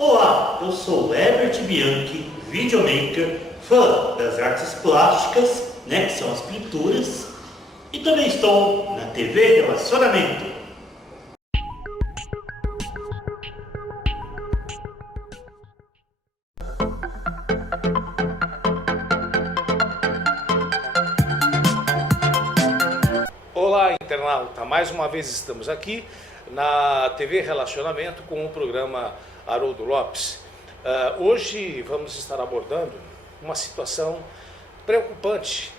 Olá, eu sou Herbert Bianchi, videomaker, fã das artes plásticas, que são as pinturas, e também estou na TV Relacionamento. Olá, internauta! Mais uma vez estamos aqui na TV Relacionamento com o programa Haroldo Lopes. Hoje vamos estar abordando uma situação preocupante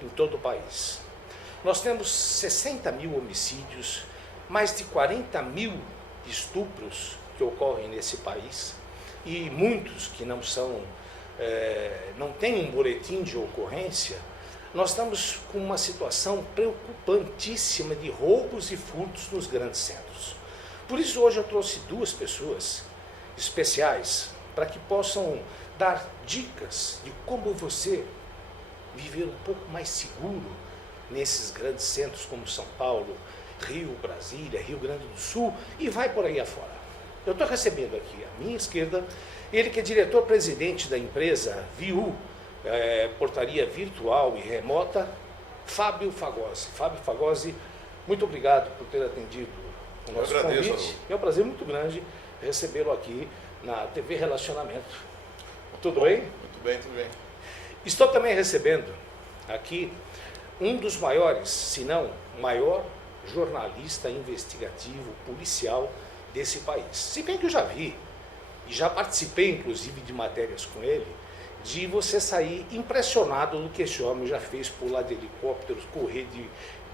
em todo o país. Nós temos 60 mil homicídios, mais de 40 mil estupros que ocorrem nesse país e muitos que não têm um boletim de ocorrência. Nós estamos com uma situação preocupantíssima de roubos e furtos nos grandes centros. Por isso hoje eu trouxe duas pessoas especiais para que possam dar dicas de como você viver um pouco mais seguro nesses grandes centros como São Paulo, Rio, Brasília, Rio Grande do Sul e vai por aí afora. Eu estou recebendo aqui à minha esquerda ele que é diretor-presidente da empresa Viu, portaria virtual e remota, Fábio Fagosi. Fábio Fagosi, muito obrigado por ter atendido o nosso convite. É um prazer muito grande recebê-lo aqui na TV Relacionamento. Tudo bem? Muito bem, tudo bem. Estou também recebendo aqui um dos maiores, se não maior, jornalista investigativo policial desse país. Se bem que eu já vi, e já participei inclusive de matérias com ele, de você sair impressionado do que esse homem já fez, pular de helicópteros, correr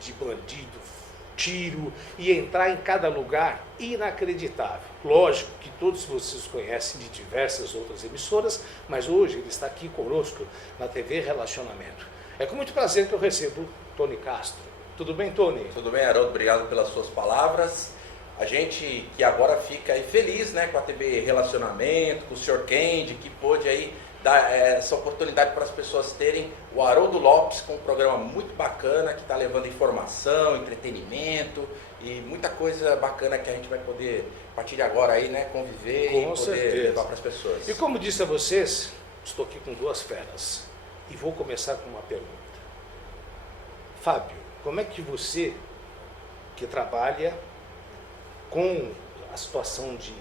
de bandido, tiro e entrar em cada lugar inacreditável. Lógico que todos vocês conhecem de diversas outras emissoras, mas hoje ele está aqui conosco na TV Relacionamento. É com muito prazer que eu recebo Tony Castro. Tudo bem, Tony? Tudo bem, Haroldo, obrigado pelas suas palavras. A gente que agora fica aí feliz, com a TV Relacionamento, com o Sr. Kendi, que pôde aí dar essa oportunidade para as pessoas terem o Haroldo Lopes com um programa muito bacana que está levando informação, entretenimento e muita coisa bacana que a gente vai poder, a partir de agora aí, conviver com e poder certeza levar para as pessoas. E como disse a vocês, estou aqui com duas feras e vou começar com uma pergunta. Fábio, como é que você, que trabalha com a situação de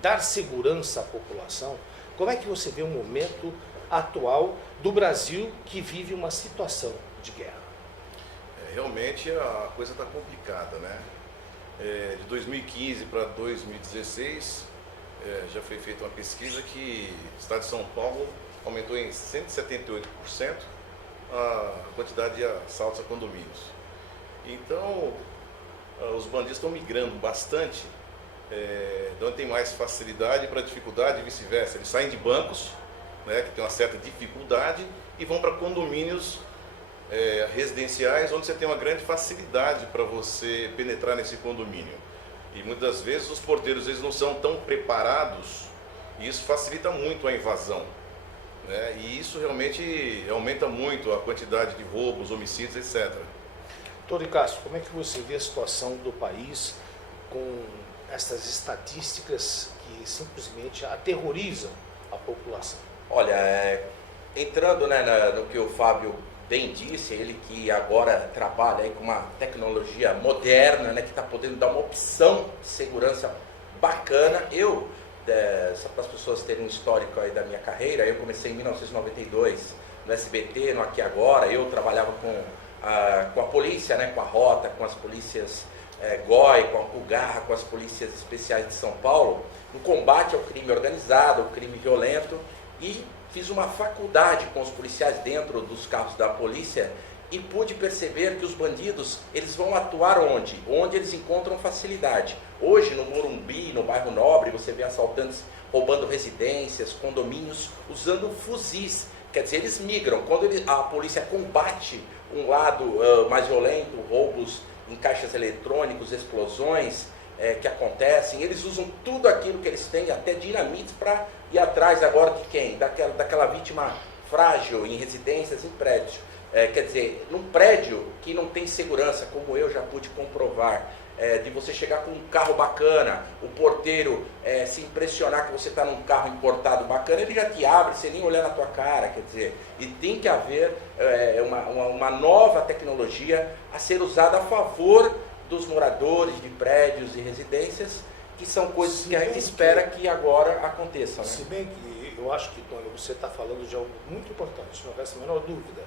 dar segurança à população, como é que você vê o momento atual do Brasil que vive uma situação de guerra? Realmente a coisa está complicada, de 2015 para 2016, já foi feita uma pesquisa que o estado de São Paulo aumentou em 178% a quantidade de assaltos a condomínios. Então, os bandidos estão migrando bastante, de onde tem mais facilidade para dificuldade e vice-versa. Eles saem de bancos, que tem uma certa dificuldade, e vão para condomínios residenciais, onde você tem uma grande facilidade para você penetrar nesse condomínio. E muitas das vezes os porteiros eles não são tão preparados, e isso facilita muito a invasão. E isso realmente aumenta muito a quantidade de roubos, homicídios, etc. Tony Castro, como é que você vê a situação do país com essas estatísticas que simplesmente aterrorizam a população? Olha, entrando no que o Fábio bem disse, ele que agora trabalha aí com uma tecnologia moderna, que está podendo dar uma opção de segurança bacana. Só para as pessoas terem um histórico aí da minha carreira, eu comecei em 1992 no SBT, no Aqui Agora. Eu trabalhava com a polícia, com a Rota, com as polícias GOI, com a Pulgarra, com as polícias especiais de São Paulo, no combate ao crime organizado, ao crime violento, e fiz uma faculdade com os policiais dentro dos carros da polícia e pude perceber que os bandidos, eles vão atuar onde? Onde eles encontram facilidade. Hoje, no Morumbi, no bairro Nobre, você vê assaltantes roubando residências, condomínios, usando fuzis. Quer dizer, eles migram. Quando a polícia combate um lado mais violento, roubos em caixas eletrônicos, explosões que acontecem, eles usam tudo aquilo que eles têm, até dinamites, para ir atrás agora de quem? Daquela vítima frágil em residências, em prédios. Quer dizer, num prédio que não tem segurança, como eu já pude comprovar, de você chegar com um carro bacana, o porteiro se impressionar que você está num carro importado bacana, ele já te abre sem nem olhar na tua cara, quer dizer, e tem que haver uma nova tecnologia a ser usada a favor dos moradores de prédios e residências, que são coisas que a gente espera que agora aconteçam. Né? Se bem que eu acho que, Tony, você está falando de algo muito importante, não resta a menor dúvida,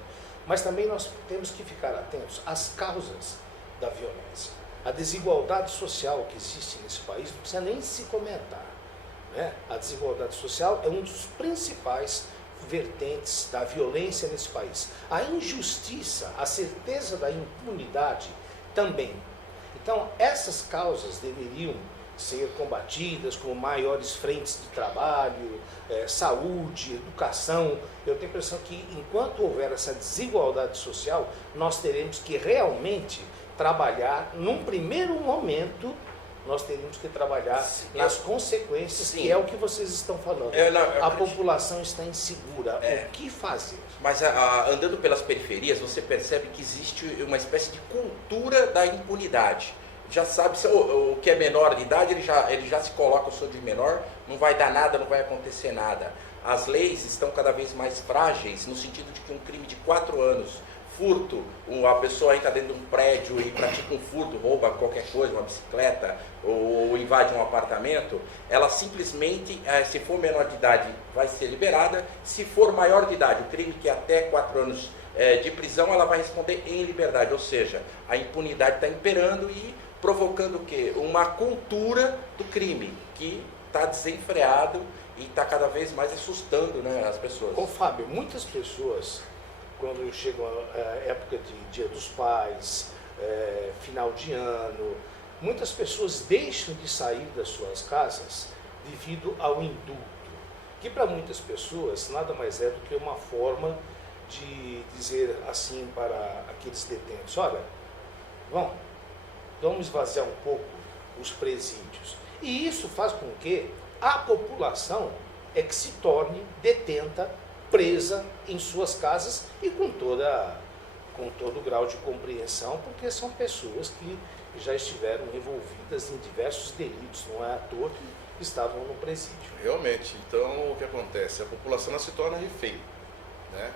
mas também nós temos que ficar atentos às causas da violência. A desigualdade social que existe nesse país não precisa nem se comentar, né? A desigualdade social é um dos principais vertentes da violência nesse país. A injustiça, a certeza da impunidade também. Então, essas causas deveriam ser combatidas com maiores frentes de trabalho, saúde, educação. Eu tenho a impressão que enquanto houver essa desigualdade social, nós teremos que realmente trabalhar, num primeiro momento, nós teríamos que trabalhar nas consequências, que é o que vocês estão falando. A população está insegura. O que fazer? Mas andando pelas periferias, você percebe que existe uma espécie de cultura da impunidade. Já sabe, se o que é menor de idade, ele já se coloca, eu sou de menor, não vai dar nada, não vai acontecer nada. As leis estão cada vez mais frágeis, no sentido de que um crime de 4 anos, furto, a pessoa entra dentro de um prédio e pratica um furto, rouba qualquer coisa, uma bicicleta, ou invade um apartamento, ela simplesmente, se for menor de idade, vai ser liberada. Se for maior de idade, o crime que é até 4 anos de prisão, ela vai responder em liberdade. Ou seja, a impunidade está imperando e provocando o quê? Uma cultura do crime, que está desenfreado e está cada vez mais assustando, né, as pessoas. Ô Fábio, muitas pessoas, quando chegam a época de Dia dos Pais, final de ano, muitas pessoas deixam de sair das suas casas devido ao indulto, que para muitas pessoas nada mais é do que uma forma de dizer assim para aqueles detentos: olha, vamos esvaziar um pouco os presídios. E isso faz com que a população que se torne detenta, presa em suas casas e com todo o grau de compreensão, porque são pessoas que já estiveram envolvidas em diversos delitos, não é à toa que estavam no presídio. Realmente, então o que acontece? A população ela se torna refém, né?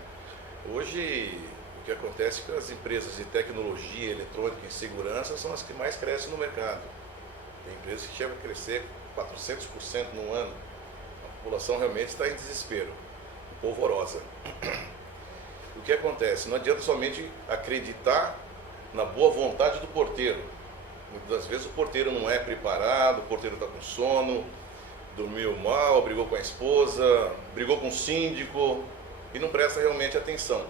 Hoje, o que acontece é que as empresas de tecnologia, eletrônica e segurança são as que mais crescem no mercado. Tem empresas que chegam a crescer 400% no ano. A população realmente está em desespero, polvorosa. O que acontece? Não adianta somente acreditar na boa vontade do porteiro. Muitas das vezes o porteiro não é preparado, o porteiro está com sono, dormiu mal, brigou com a esposa, brigou com o síndico e não presta realmente atenção.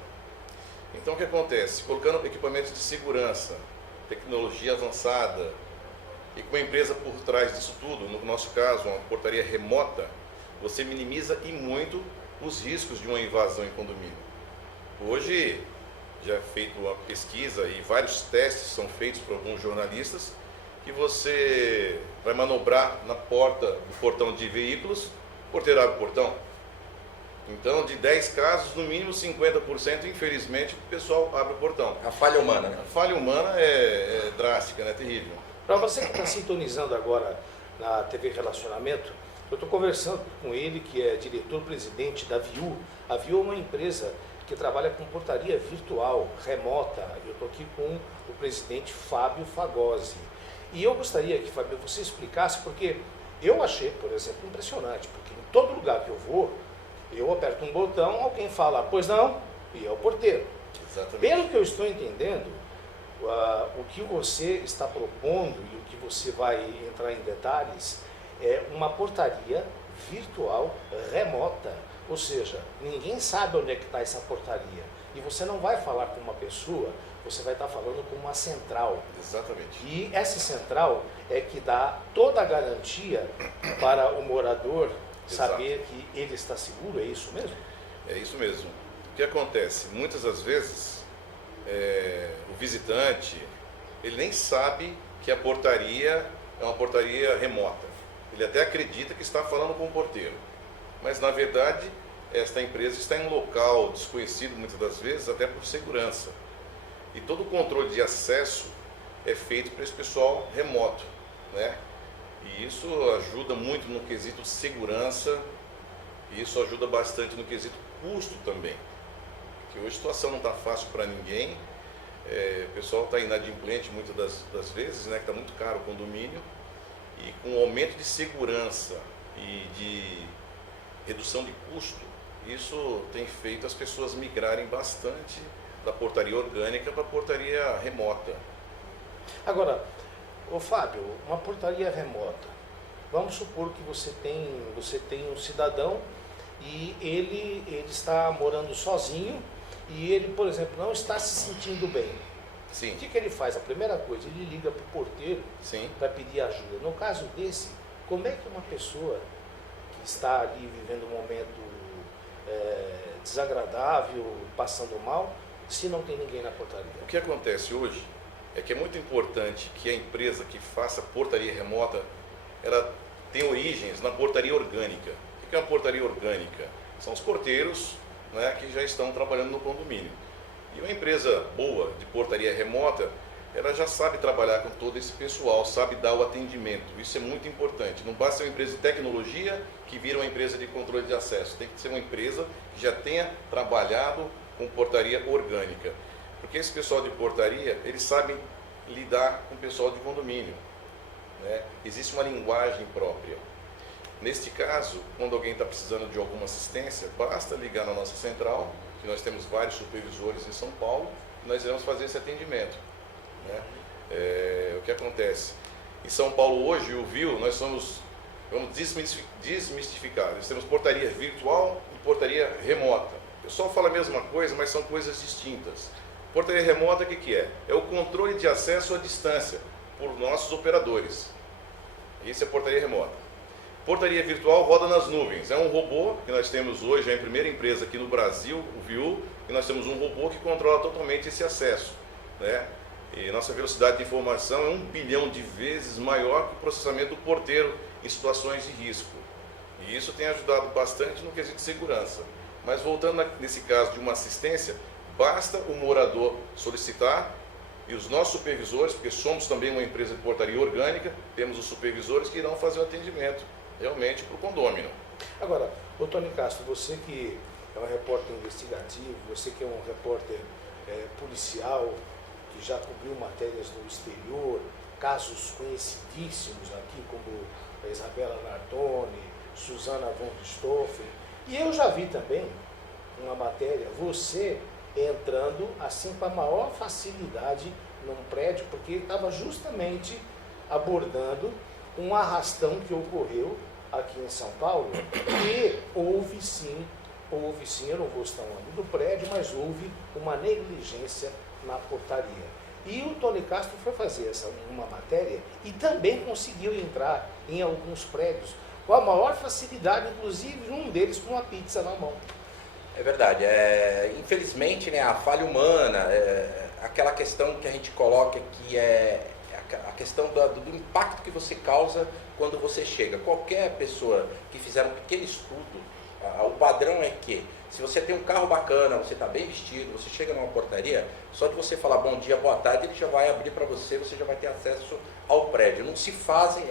Então o que acontece? Colocando equipamentos de segurança, tecnologia avançada e com uma empresa por trás disso tudo, no nosso caso uma portaria remota, você minimiza e muito os riscos de uma invasão em condomínio. Hoje já é feita uma pesquisa e vários testes são feitos por alguns jornalistas que você vai manobrar na porta do portão de veículos, o porteiro abre o portão. Então, de 10 casos, no mínimo 50%, infelizmente, o pessoal abre o portão. A falha humana, né? A falha humana é drástica, né? Terrível. Para você que está sintonizando agora na TV Relacionamento, eu estou conversando com ele, que é diretor-presidente da Viu. A Viu é uma empresa que trabalha com portaria virtual, remota. Eu estou aqui com o presidente Fábio Fagosi. E eu gostaria que, Fábio, você explicasse, porque eu achei, por exemplo, impressionante, porque em todo lugar que eu vou, eu aperto um botão, alguém fala, pois não, e é o porteiro. Exatamente. Pelo que eu estou entendendo, o que você está propondo e o que você vai entrar em detalhes é uma portaria virtual remota. Ou seja, ninguém sabe onde é que está essa portaria. E você não vai falar com uma pessoa, você vai estar falando com uma central. Exatamente. E essa central é que dá toda a garantia para o morador saber que ele está seguro, é isso mesmo? É isso mesmo. O que acontece? Muitas das vezes, o visitante, ele nem sabe que a portaria é uma portaria remota. Ele até acredita que está falando com o porteiro. Mas, na verdade, esta empresa está em um local desconhecido, muitas das vezes, até por segurança. E todo o controle de acesso é feito para esse pessoal remoto, né? E isso ajuda muito no quesito segurança, e isso ajuda bastante no quesito custo também. Porque hoje a situação não está fácil para ninguém, o pessoal está inadimplente muitas das vezes, né? Que está muito caro o condomínio, e com o aumento de segurança e de redução de custo, isso tem feito as pessoas migrarem bastante da portaria orgânica para a portaria remota. Agora, ô Fábio, uma portaria remota, vamos supor que você tem um cidadão e ele está morando sozinho e ele, por exemplo, não está se sentindo bem. Sim. O que ele faz? A primeira coisa, ele liga para o porteiro Sim. para pedir ajuda. No caso desse, como é que uma pessoa que está ali vivendo um momento desagradável, passando mal, se não tem ninguém na portaria? O que acontece hoje é que é muito importante que a empresa que faça portaria remota, ela tem origens na portaria orgânica. O que é uma portaria orgânica? São os porteiros, né, que já estão trabalhando no condomínio. E uma empresa boa de portaria remota, ela já sabe trabalhar com todo esse pessoal, sabe dar o atendimento. Isso é muito importante. Não basta ser uma empresa de tecnologia que vira uma empresa de controle de acesso. Tem que ser uma empresa que já tenha trabalhado com portaria orgânica. Porque esse pessoal de portaria, eles sabem lidar com o pessoal de condomínio, né? Existe uma linguagem própria. Neste caso, quando alguém está precisando de alguma assistência, basta ligar na nossa central, que nós temos vários supervisores em São Paulo, e nós iremos fazer esse atendimento, né? O que acontece? Em São Paulo hoje, o VIU, nós vamos desmistificar. Nós temos portaria virtual e portaria remota. O pessoal fala a mesma coisa, mas são coisas distintas. Portaria remota, o que é? É o controle de acesso à distância por nossos operadores. Isso é portaria remota. Portaria virtual roda nas nuvens. É um robô que nós temos hoje, é a primeira empresa aqui no Brasil, o VIU, e nós temos um robô que controla totalmente esse acesso, né? E nossa velocidade de informação é 1 bilhão de vezes maior que o processamento do porteiro em situações de risco. E isso tem ajudado bastante no quesito de segurança. Mas voltando nesse caso de uma assistência, basta o morador solicitar e os nossos supervisores, porque somos também uma empresa de portaria orgânica, temos os supervisores que irão fazer o atendimento realmente para o condômino. Agora, ô Tony Castro, você que é um repórter investigativo, você que é um repórter policial, que já cobriu matérias no exterior, casos conhecidíssimos aqui, como a Isabela Nardoni, Susana von Richthofen, e eu já vi também uma matéria, você entrando assim com a maior facilidade num prédio, porque ele estava justamente abordando um arrastão que ocorreu aqui em São Paulo, e houve sim, eu não vou estar no âmbito do prédio, mas houve uma negligência na portaria. E o Tony Castro foi fazer uma matéria e também conseguiu entrar em alguns prédios com a maior facilidade, inclusive um deles com uma pizza na mão. É verdade. Infelizmente, né, a falha humana, aquela questão que a gente coloca que é a questão do impacto que você causa quando você chega. Qualquer pessoa que fizer um pequeno estudo, o padrão é que se você tem um carro bacana, você está bem vestido, você chega numa portaria, só de você falar bom dia, boa tarde, ele já vai abrir para você, você já vai ter acesso ao prédio. Não se fazem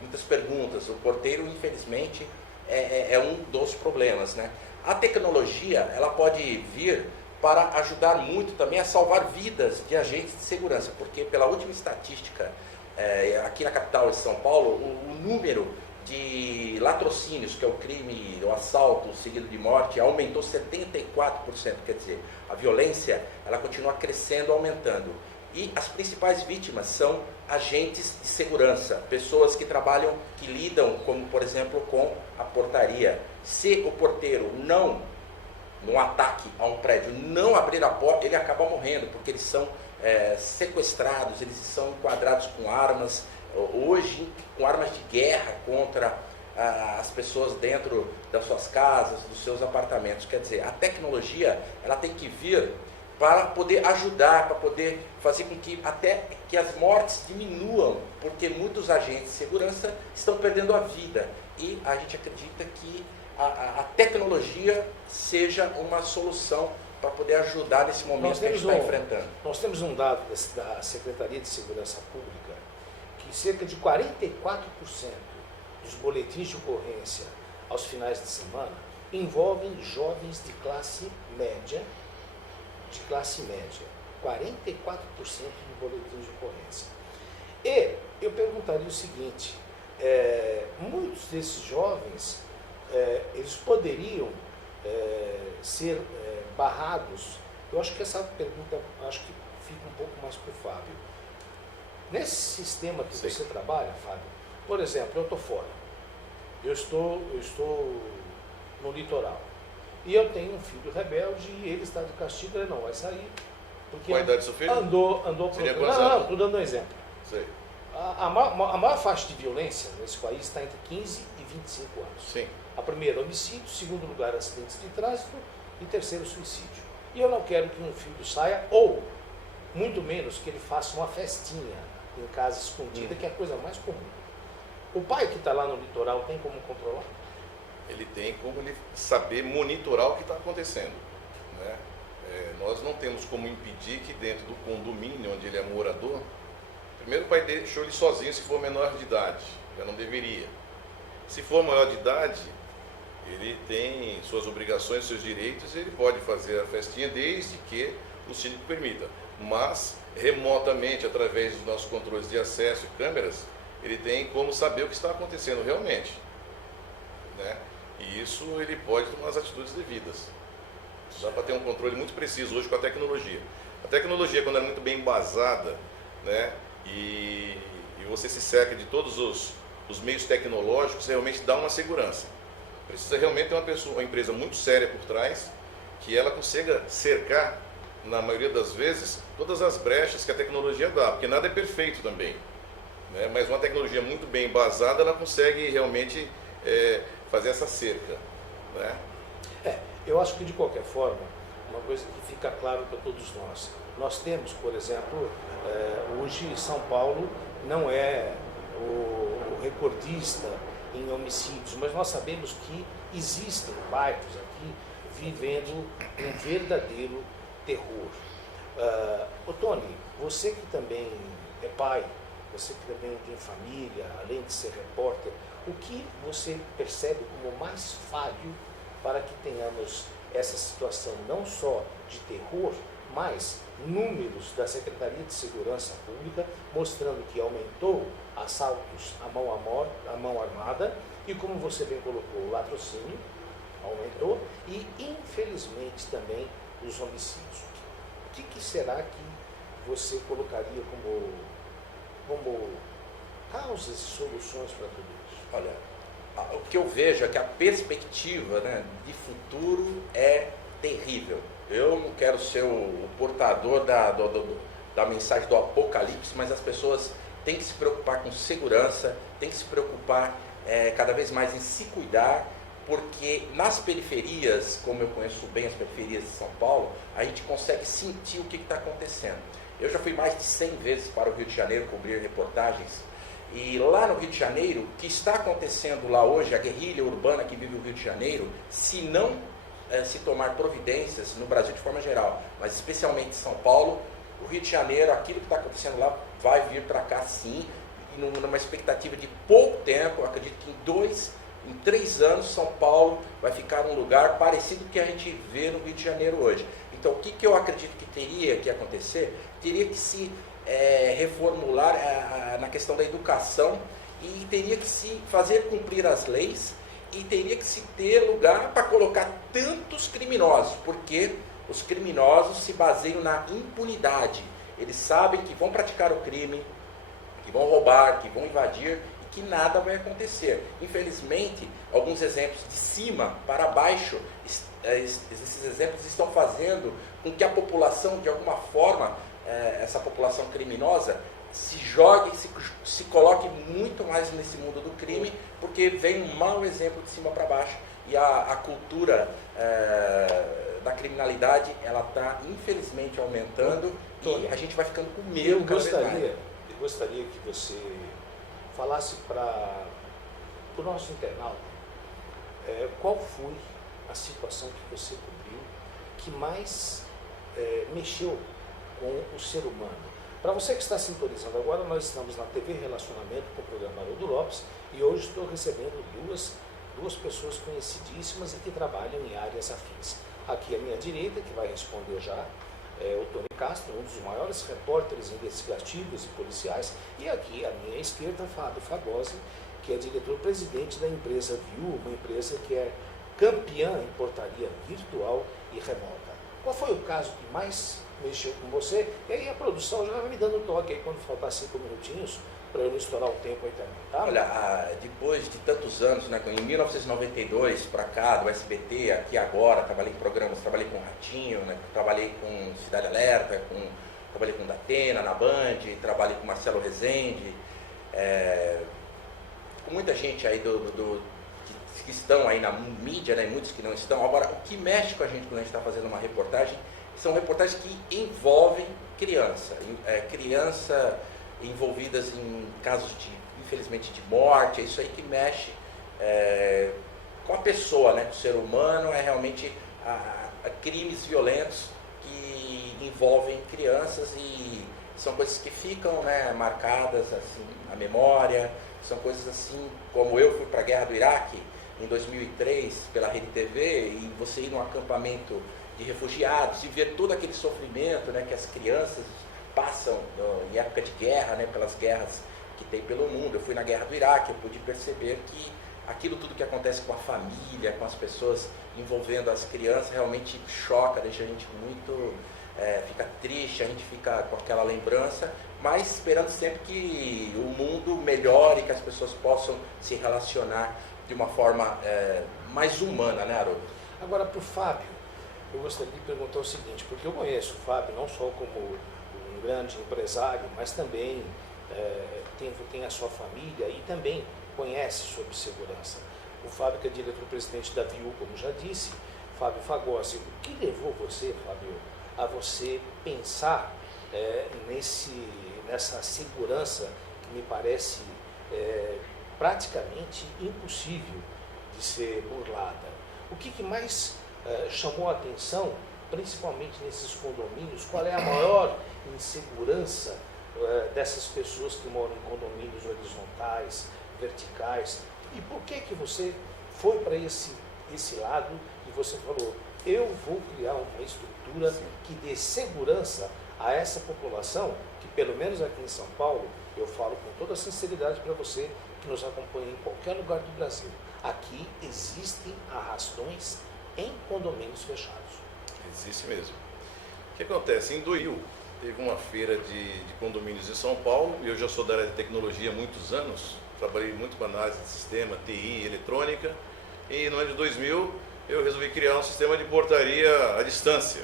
muitas perguntas. O porteiro, infelizmente, é um dos problemas, né? A tecnologia, ela pode vir para ajudar muito também a salvar vidas de agentes de segurança, porque pela última estatística, aqui na capital de São Paulo, o número de latrocínios, que é o crime, o assalto seguido de morte, aumentou 74%, quer dizer, a violência, ela continua crescendo, aumentando. E as principais vítimas são agentes de segurança, pessoas que trabalham, que lidam, como por exemplo, com a portaria. Se o porteiro num ataque a um prédio, não abrir a porta, ele acaba morrendo, porque eles são sequestrados, eles são enquadrados com armas, hoje com armas de guerra contra as pessoas dentro das suas casas, dos seus apartamentos. Quer dizer, a tecnologia, ela tem que vir para poder ajudar, para poder fazer com que até que as mortes diminuam, porque muitos agentes de segurança estão perdendo a vida. E a gente acredita que a tecnologia seja uma solução para poder ajudar nesse momento que a gente está enfrentando? Nós temos um dado da Secretaria de Segurança Pública que cerca de 44% dos boletins de ocorrência aos finais de semana envolvem jovens de classe média, 44% de boletins de ocorrência. E eu perguntaria o seguinte, muitos desses jovens, eles poderiam ser barrados. Eu acho que essa pergunta fica um pouco mais para o Fábio. Nesse sistema que você trabalha, Fábio, por exemplo, eu estou fora, eu estou no litoral, e eu tenho um filho rebelde e ele está de castigo, ele não vai sair, porque qual a idade do seu filho? andou Seria pro... quantos Não, anos? estou dando um exemplo. Sei. A maior faixa de violência nesse país está entre 15 e 25 anos. Sim. A primeira, homicídio, segundo lugar, acidentes de trânsito e terceiro, suicídio. E eu não quero que um filho saia, ou, muito menos, que ele faça uma festinha em casa escondida, que é a coisa mais comum. O pai que está lá no litoral tem como controlar? Ele tem como ele saber monitorar o que está acontecendo, né? Nós não temos como impedir que dentro do condomínio onde ele é morador, primeiro o pai deixou ele sozinho se for menor de idade, já não deveria. Se for maior de idade, ele tem suas obrigações, seus direitos, ele pode fazer a festinha desde que o síndico permita. Mas, remotamente, através dos nossos controles de acesso e câmeras, ele tem como saber o que está acontecendo realmente, né? E isso ele pode tomar as atitudes devidas. Dá para ter um controle muito preciso hoje com a tecnologia. A tecnologia, quando é muito bem embasada, né, e você se cerca de todos os meios tecnológicos, realmente dá uma segurança. Precisa realmente ter uma empresa muito séria por trás, que ela consiga cercar, na maioria das vezes, todas as brechas que a tecnologia dá, porque nada é perfeito também, né? Mas uma tecnologia muito bem embasada, ela consegue realmente fazer essa cerca, né? Eu acho que, de qualquer forma, uma coisa que fica claro para todos nós temos, por exemplo, hoje São Paulo não é o recordista em homicídios, mas nós sabemos que existem bairros aqui vivendo um verdadeiro terror. Tony, você que também é pai, você que também tem família, além de ser repórter, o que você percebe como mais falho para que tenhamos essa situação não só de terror, mas números da Secretaria de Segurança Pública mostrando que aumentou assaltos à mão armada e, como você bem colocou, o latrocínio aumentou e, infelizmente, também os homicídios. O que será que você colocaria como causas e soluções para tudo isso? Olha, o que eu vejo é que a perspectiva, né, de futuro é terrível. Eu não quero ser o portador da mensagem do apocalipse, mas as pessoas têm que se preocupar com segurança, têm que se preocupar cada vez mais em se cuidar, porque nas periferias, como eu conheço bem as periferias de São Paulo, a gente consegue sentir o que está acontecendo. Eu já fui mais de 100 vezes para o Rio de Janeiro cobrir reportagens, e lá no Rio de Janeiro, o que está acontecendo lá hoje, a guerrilha urbana que vive o Rio de Janeiro, se não se tomar providências no Brasil de forma geral, mas especialmente em São Paulo, o Rio de Janeiro, aquilo que está acontecendo lá vai vir para cá sim, e numa expectativa de pouco tempo, acredito que em 3 anos São Paulo vai ficar um lugar parecido com o que a gente vê no Rio de Janeiro hoje. Então o que eu acredito que teria que acontecer? Teria que se reformular na questão da educação e teria que se fazer cumprir as leis e teria que se ter lugar para colocar tantos criminosos, porque os criminosos se baseiam na impunidade. Eles sabem que vão praticar o crime, que vão roubar, que vão invadir e que nada vai acontecer. Infelizmente, alguns exemplos de cima para baixo, esses exemplos estão fazendo com que a população, de alguma forma, essa população criminosa se jogue, se coloque muito mais nesse mundo do crime, porque vem um mau exemplo de cima para baixo e a cultura da criminalidade ela está infelizmente aumentando e a gente vai ficando com medo. Eu gostaria que você falasse para o nosso internauta qual foi a situação que você cobriu que mais mexeu com o ser humano? Para você que está sintonizando agora, nós estamos na TV Relacionamento com o programa Haroldo Lopes e hoje estou recebendo duas pessoas conhecidíssimas e que trabalham em áreas afins. Aqui à minha direita, que vai responder já, é o Tony Castro, um dos maiores repórteres investigativos e policiais, e aqui à minha esquerda, Fábio Fagosi, que é diretor-presidente da empresa Viu, uma empresa que é campeã em portaria virtual e remota. Qual foi o caso que mais mexeu com você? E aí a produção já vai me dando um toque aí quando faltar 5 minutinhos, para eu não estourar o tempo aí também, tá? Olha, depois de tantos anos, né, em 1992 para cá, do SBT, aqui agora, trabalhei em programas, trabalhei com Ratinho, né, trabalhei com Cidade Alerta, trabalhei com Datena na Band, trabalhei com Marcelo Rezende, com muita gente aí que estão aí na mídia, né, muitos que não estão. Agora, o que mexe com a gente quando a gente está fazendo uma reportagem são reportagens que envolvem criança envolvidas em casos infelizmente, de morte. É isso aí que mexe com a pessoa, né, com o ser humano. É realmente crimes violentos que envolvem crianças e são coisas que ficam, né, marcadas assim na memória. São coisas assim, como eu fui para a Guerra do Iraque em 2003 pela Rede TV, e você ir num acampamento de refugiados e ver todo aquele sofrimento, né, que as crianças passam em época de guerra, né, pelas guerras que tem pelo mundo. Eu fui na Guerra do Iraque, eu pude perceber que aquilo tudo que acontece com a família, com as pessoas envolvendo as crianças, realmente choca, deixa a gente muito, fica triste, a gente fica com aquela lembrança, mas esperando sempre que o mundo melhore, que as pessoas possam se relacionar de uma forma mais humana, né, Haroldo? Agora, para o Fábio, eu gostaria de perguntar o seguinte, porque eu conheço o Fábio não só como um grande empresário, mas também tem a sua família e também conhece sobre segurança. O Fábio, que é diretor-presidente da Viu, como já disse, Fábio Fagosi, o que levou você, Fábio, a você pensar nessa segurança que me parece praticamente impossível de ser burlada? O que mais chamou a atenção, principalmente nesses condomínios? Qual é a maior insegurança dessas pessoas que moram em condomínios horizontais, verticais? E por que você foi para esse lado e você falou, eu vou criar uma estrutura que dê segurança a essa população, que pelo menos aqui em São Paulo, eu falo com toda sinceridade para você que nos acompanha em qualquer lugar do Brasil, aqui existem arrastões em condomínios fechados. Existe mesmo. O que acontece? Em 2000, teve uma feira de condomínios em São Paulo, e eu já sou da área de tecnologia há muitos anos, trabalhei muito com análise de sistema, TI, eletrônica, e no ano de 2000 eu resolvi criar um sistema de portaria à distância.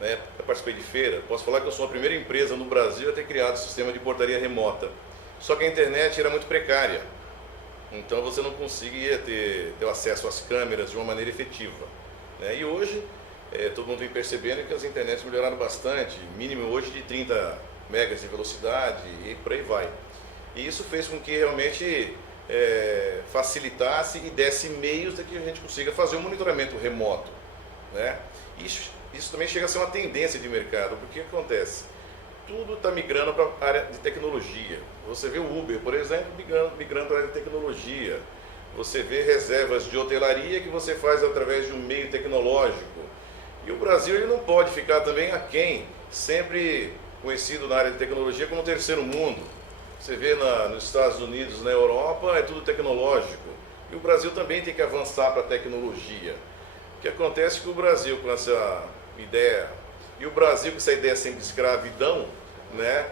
Né? Eu participei de feira, posso falar que eu sou a primeira empresa no Brasil a ter criado um sistema de portaria remota. Só que a internet era muito precária, então você não conseguia ter acesso às câmeras de uma maneira efetiva. Né? E hoje, todo mundo vem percebendo que as internets melhoraram bastante, mínimo hoje de 30 megas de velocidade e por aí vai. E isso fez com que realmente facilitasse e desse meios para que a gente consiga fazer um monitoramento remoto. Né? Isso também chega a ser uma tendência de mercado, porque o que acontece? Tudo está migrando para a área de tecnologia. Você vê o Uber, por exemplo, migrando para a área de tecnologia. Você vê reservas de hotelaria que você faz através de um meio tecnológico. E o Brasil ele não pode ficar também aquém, sempre conhecido na área de tecnologia como terceiro mundo. Você vê nos Estados Unidos, na Europa, é tudo tecnológico. E o Brasil também tem que avançar para a tecnologia. O que acontece é que o Brasil, com essa ideia, e o Brasil com essa ideia sempre de escravidão, né,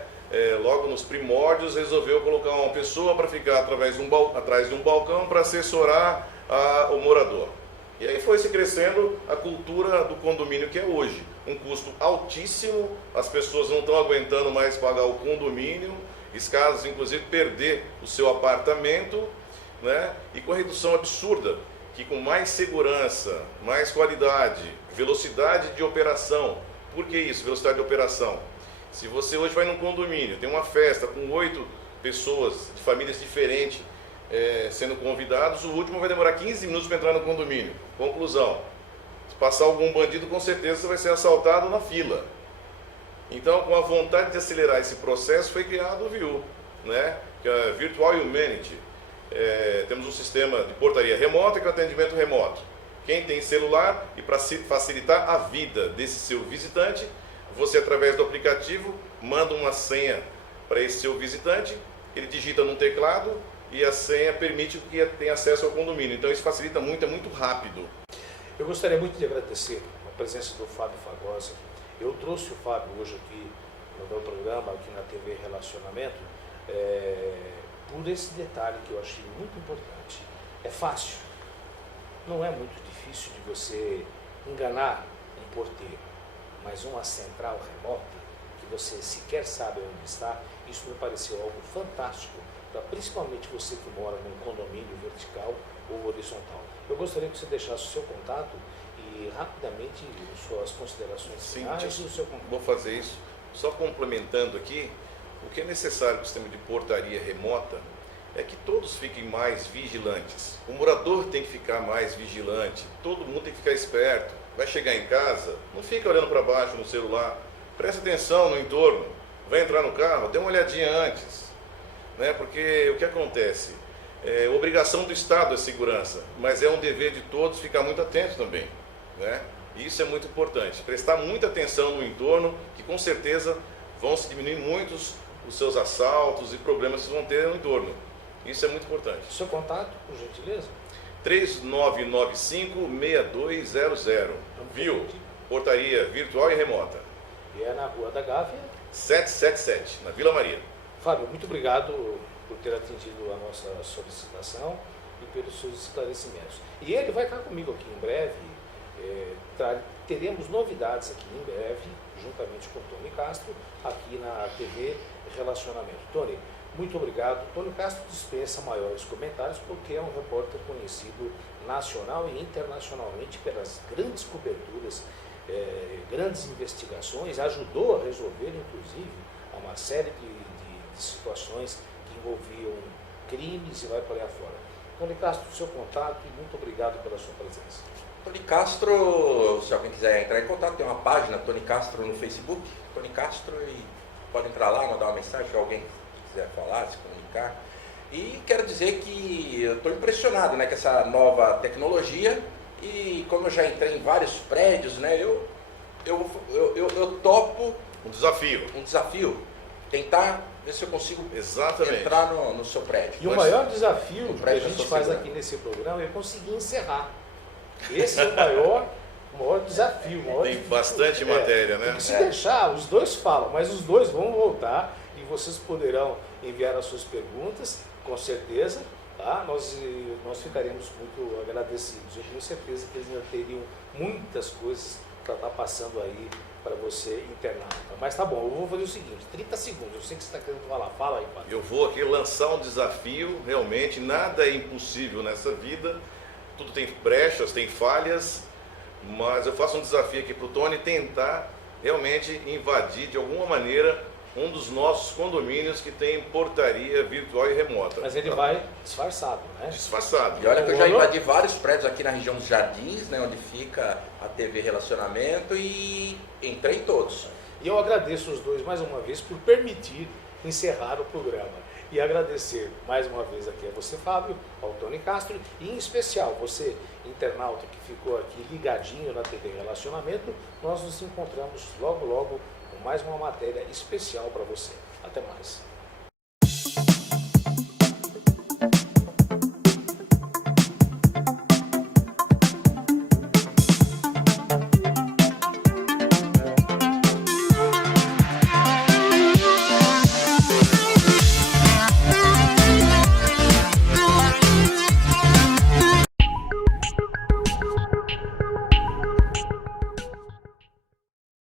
logo nos primórdios, resolveu colocar uma pessoa para ficar atrás de um balcão para assessorar o morador. E aí foi se crescendo a cultura do condomínio que é hoje. Um custo altíssimo, as pessoas não estão aguentando mais pagar o condomínio, casos inclusive perder o seu apartamento, né? E com a redução absurda, que com mais segurança, mais qualidade, velocidade de operação. Por que isso, velocidade de operação? Se você hoje vai num condomínio, tem uma festa com 8 pessoas de famílias diferentes sendo convidados, o último vai demorar 15 minutos para entrar no condomínio. Conclusão, Se passar algum bandido, com certeza você vai ser assaltado na fila. Então, com a vontade de acelerar esse processo, foi criado o VIU, né? Que é a Virtual Humanity. Temos um sistema de portaria remota e com atendimento remoto. Quem tem celular, e para facilitar a vida desse seu visitante, você, através do aplicativo, manda uma senha para esse seu visitante, ele digita num teclado e a senha permite que tenha acesso ao condomínio. Então isso facilita muito, é muito rápido. Eu gostaria muito de agradecer a presença do Fábio Fagosa. Eu trouxe o Fábio hoje aqui no meu programa, aqui na TV Relacionamento, por esse detalhe que eu achei muito importante. É fácil, não é muito difícil de você enganar um porteiro, mas uma central remota, que você sequer sabe onde está, isso me pareceu algo fantástico, principalmente você que mora num condomínio vertical ou horizontal. Eu gostaria que você deixasse o seu contato e rapidamente suas considerações finais e o seu contato. Vou fazer isso. Só complementando aqui, o que é necessário no sistema de portaria remota é que todos fiquem mais vigilantes. O morador tem que ficar mais vigilante, todo mundo tem que ficar esperto. Vai chegar em casa, não fica olhando para baixo no celular, presta atenção no entorno, vai entrar no carro, dê uma olhadinha antes, né? Porque o que acontece? É obrigação do Estado a segurança, mas é um dever de todos ficar muito atento também, né? Isso é muito importante, prestar muita atenção no entorno, que com certeza vão se diminuir muitos os seus assaltos e problemas que vão ter no entorno. Isso é muito importante. Seu contato, por gentileza? 3995-6200. VIU, portaria virtual e remota. E é na Rua da Gávea? 777, na Vila Maria. Fábio, muito obrigado por ter atendido a nossa solicitação e pelos seus esclarecimentos. E ele vai estar comigo aqui em breve. Teremos novidades aqui em breve, juntamente com o Tony Castro, aqui na TV Relacionamento. Tony, muito obrigado. Tony Castro dispensa maiores comentários porque é um repórter conhecido nacional e internacionalmente pelas grandes coberturas, grandes investigações, ajudou a resolver, inclusive, uma série de situações que envolviam crimes e vai por aí afora. Tony Castro, seu contato e muito obrigado pela sua presença. Tony Castro, se alguém quiser entrar em contato, tem uma página, Tony Castro no Facebook, Tony Castro, e pode entrar lá, mandar uma mensagem se alguém quiser falar, se comunicar. E quero dizer que eu estou impressionado, né, com essa nova tecnologia, e como eu já entrei em vários prédios, né, eu topo Um desafio. tentar ver se eu consigo entrar no seu prédio. E o maior desafio que a gente faz aqui nesse programa é conseguir encerrar. Esse é o maior desafio. Tem bastante matéria, né? Porque se deixar, os dois falam, mas os dois vão voltar e vocês poderão enviar as suas perguntas, com certeza, tá? Nós ficaremos muito agradecidos. Eu tenho certeza que eles ainda teriam muitas coisas para estar passando aí para você internauta. Mas tá bom, eu vou fazer o seguinte, 30 segundos, eu sei que você está querendo falar, fala aí, Padre. Eu vou aqui lançar um desafio, realmente, nada é impossível nessa vida, tudo tem brechas, tem falhas, mas eu faço um desafio aqui para o Tony tentar realmente invadir de alguma maneira um dos nossos condomínios que tem portaria virtual e remota. Mas ele vai disfarçado, né? Disfarçado. E olha que eu já invadi vários prédios aqui na região dos Jardins, né, onde fica a TV Relacionamento, e entrei em todos. E eu agradeço os dois mais uma vez por permitir encerrar o programa. E agradecer mais uma vez aqui a você, Fábio, ao Tony Castro, e em especial você, internauta que ficou aqui ligadinho na TV Relacionamento. Nós nos encontramos logo, logo com mais uma matéria especial para você. Até mais.